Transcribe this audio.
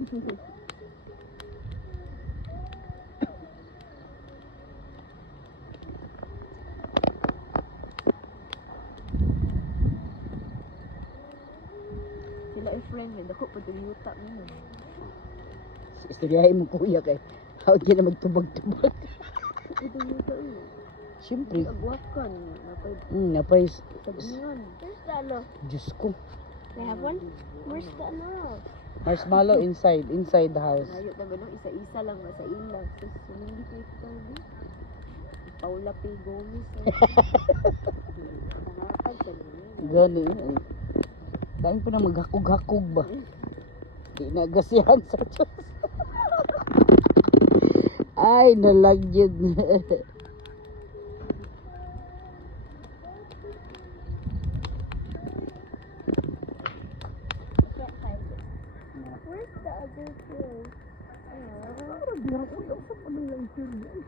Sila ay friend man, dako pa yuta mo. Istoryahin mo kuya kay hawag ka na magtubag-tubag. Ito yuta eh. Siyempre. Agwakan, napay Napay, sabungan. Where's the ano? Diyos ko. They have one? Where's the ano? Marshmallow inside the house. Ayot na gano'n, isa-isa lang nasa ilang. Sus, sumindi ko ito ni. Paula P. Gomez. Nakakad sa mga. Gani. Dahil pa na maghakog-hakog ba? Di nagasihan sa Diyos. Ay, nalagyod. Can't find it. Where's the other two? Parang di ako. Ano lang yun?